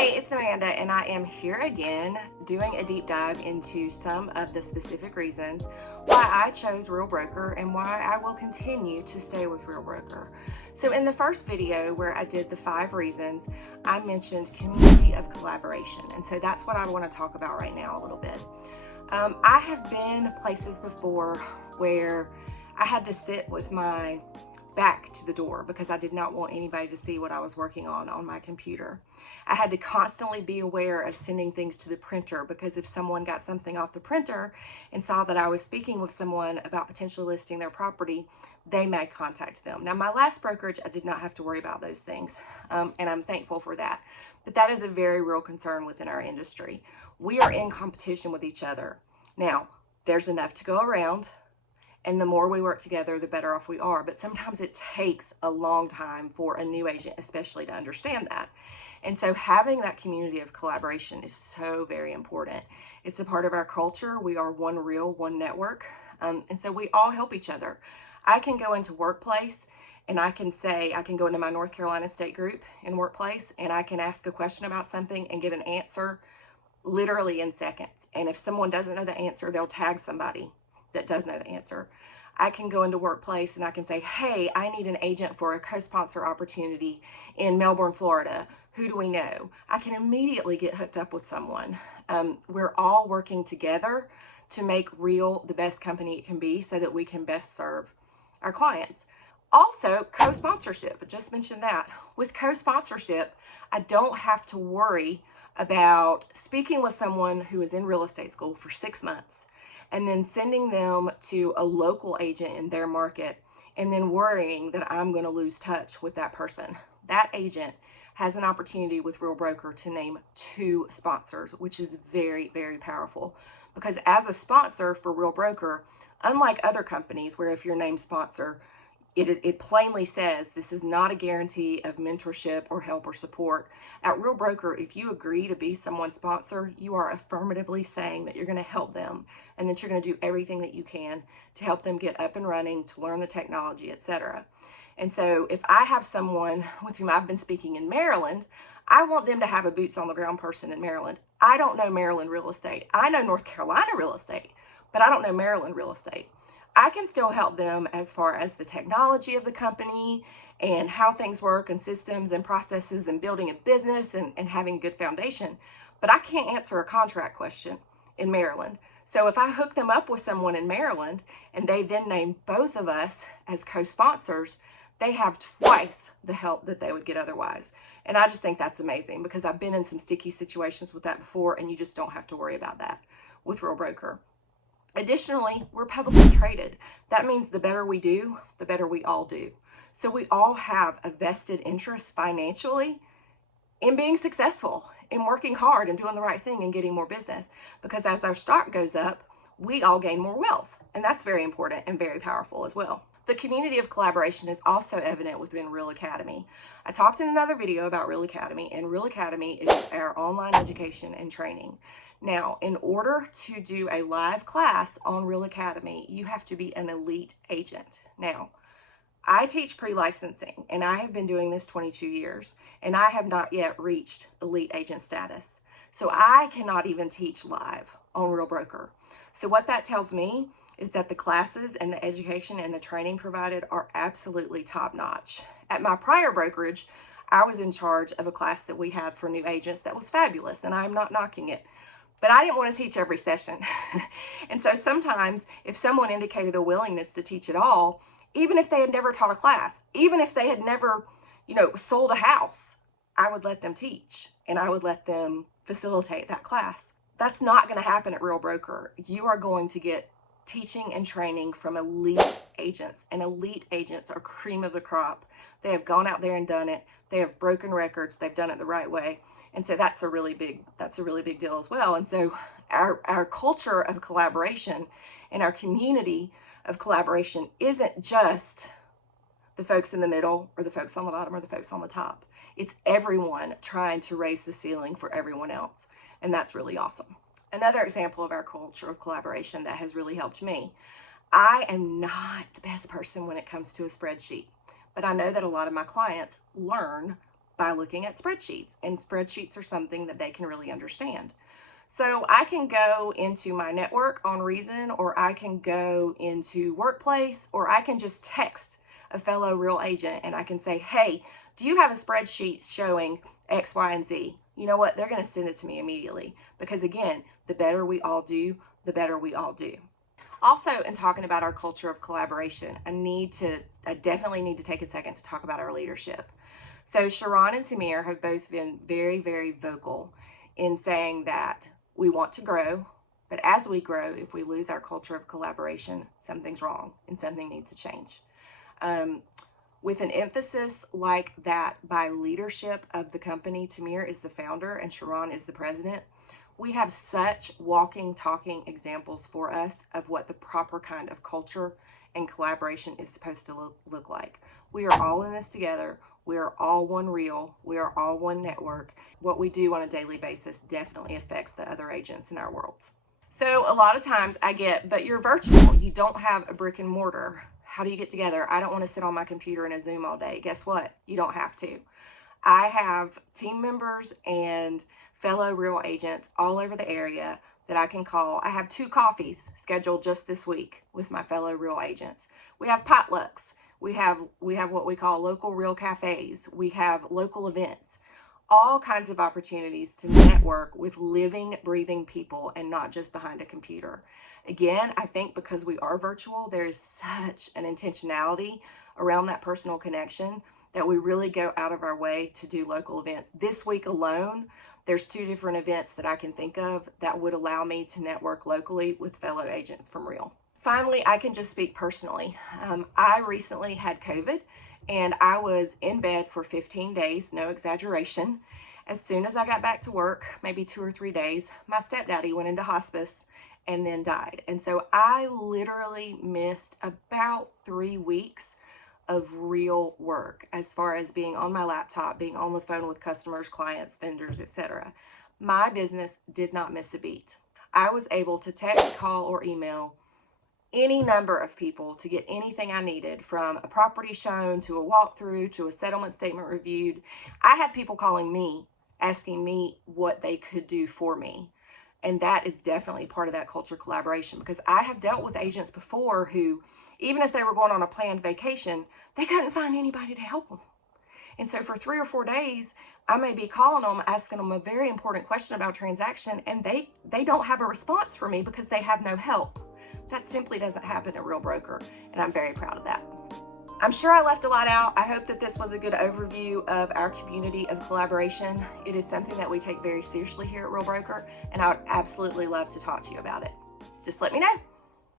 Hey, it's Amanda, and I am here again doing a deep dive into some of the specific reasons why I chose Real Broker and why I will continue to stay with Real Broker. So in the first video where I did the 5 reasons, I mentioned community of collaboration, and so that's what I want to talk about right now a little bit. I have been places before where I had to sit with my back to the door because I did not want anybody to see what I was working on my computer. I had to constantly be aware of sending things to the printer because if someone got something off the printer and saw that I was speaking with someone about potentially listing their property, they may contact them. Now, my last brokerage, I did not have to worry about those things, and I'm thankful for that. But that is a very real concern within our industry. We are in competition with each other. Now, there's enough to go around, and the more we work together, the better off we are. But sometimes it takes a long time for a new agent, especially, to understand that. And so having that community of collaboration is so very important. It's a part of our culture. We are one real, one network. And so we all help each other. I can go into workplace and I can go into my North Carolina State group in workplace and I can ask a question about something and get an answer literally in seconds. And if someone doesn't know the answer, they'll tag somebody that does know the answer. I can go into workplace and I can say, hey, I need an agent for a co-sponsor opportunity in Melbourne, Florida. Who do we know? I can immediately get hooked up with someone. We're all working together to make Real the best company it can be so that we can best serve our clients. Also, co-sponsorship, I just mentioned that. With co-sponsorship, I don't have to worry about speaking with someone who is in real estate school for 6 months and then sending them to a local agent in their market and then worrying that I'm going to lose touch with that person. That agent has an opportunity with Real Broker to name 2 sponsors, which is very, very powerful. Because as a sponsor for Real Broker, unlike other companies where if you're named sponsor, it plainly says this is not a guarantee of mentorship or help or support. At Real Broker, if you agree to be someone's sponsor, you are affirmatively saying that you're going to help them and that you're going to do everything that you can to help them get up and running, to learn the technology, etc. And so if I have someone with whom I've been speaking in Maryland, I want them to have a boots on the ground person in Maryland. I don't know Maryland real estate. I know North Carolina real estate, but I don't know Maryland real estate. I can still help them as far as the technology of the company and how things work and systems and processes and building a business and having good foundation. But I can't answer a contract question in Maryland. So if I hook them up with someone in Maryland and they then name both of us as co-sponsors, they have twice the help that they would get otherwise. And I just think that's amazing because I've been in some sticky situations with that before and you just don't have to worry about that with Real Broker. Additionally, we're publicly traded. That means the better we do, the better we all do. So we all have a vested interest financially in being successful, in working hard and doing the right thing and getting more business. Because as our stock goes up, we all gain more wealth. And that's very important and very powerful as well. The community of collaboration is also evident within Real Academy. I talked in another video about Real Academy, and Real Academy is our online education and training. Now, in order to do a live class on Real Academy, you have to be an elite agent. Now, I teach pre-licensing, and I have been doing this 22 years, and I have not yet reached elite agent status. So I cannot even teach live on Real Broker. So what that tells me is that the classes and the education and the training provided are absolutely top-notch. At my prior brokerage, I was in charge of a class that we had for new agents that was fabulous, and I'm not knocking it. But I didn't want to teach every session. And so sometimes if someone indicated a willingness to teach it all, even if they had never taught a class, even if they had never, sold a house, I would let them teach and I would let them facilitate that class. That's not going to happen at Real Broker. You are going to get teaching and training from elite agents, and elite agents are cream of the crop. They have gone out there and done it. They have broken records. They've done it the right way. And so that's a really big deal as well. And so our culture of collaboration and our community of collaboration isn't just the folks in the middle or the folks on the bottom or the folks on the top. It's everyone trying to raise the ceiling for everyone else. And that's really awesome. Another example of our culture of collaboration that has really helped me. I am not the best person when it comes to a spreadsheet, but I know that a lot of my clients learn by looking at spreadsheets, and spreadsheets are something that they can really understand. So I can go into my network on Reason, or I can go into Workplace, or I can just text a fellow real agent and I can say, hey, do you have a spreadsheet showing X, Y, and Z? You know what? They're going to send it to me immediately, because again, the better we all do, the better we all do. Also, in talking about our culture of collaboration, I definitely need to take a second to talk about our leadership. So Sharon and Tamir have both been very, very vocal in saying that we want to grow, but as we grow, if we lose our culture of collaboration, something's wrong and something needs to change. With an emphasis like that by leadership of the company, Tamir is the founder and Sharon is the president, we have such walking, talking examples for us of what the proper kind of culture and collaboration is supposed to look like. We are all in this together. We are all one reel. We are all one network. What we do on a daily basis definitely affects the other agents in our world. So a lot of times I get, but you're virtual. You don't have a brick and mortar. How do you get together? I don't want to sit on my computer in a Zoom all day. Guess what? You don't have to. I have team members and fellow real agents all over the area that I can call. I have 2 coffees scheduled just this week with my fellow real agents. We have potlucks. We have what we call local real cafes. We have local events. All kinds of opportunities to network with living, breathing people and not just behind a computer. Again, I think because we are virtual, there is such an intentionality around that personal connection that we really go out of our way to do local events. This week alone, there's 2 different events that I can think of that would allow me to network locally with fellow agents from Real. Finally, I can just speak personally. I recently had COVID and I was in bed for 15 days, no exaggeration. As soon as I got back to work, maybe 2 or 3 days, my stepdaddy went into hospice and then died. And so I literally missed about 3 weeks of real work as far as being on my laptop, being on the phone with customers, clients, vendors, etc. My business did not miss a beat. I was able to text, call, or email any number of people to get anything I needed, from a property shown to a walkthrough to a settlement statement reviewed. I had people calling me, asking me what they could do for me. And that is definitely part of that culture collaboration, because I have dealt with agents before who, even if they were going on a planned vacation, they couldn't find anybody to help them. And so for 3 or 4 days, I may be calling them, asking them a very important question about a transaction, and they don't have a response for me because they have no help. That simply doesn't happen at Real Broker, and I'm very proud of that. I'm sure I left a lot out. I hope that this was a good overview of our community of collaboration. It is something that we take very seriously here at Real Broker, and I would absolutely love to talk to you about it. Just let me know.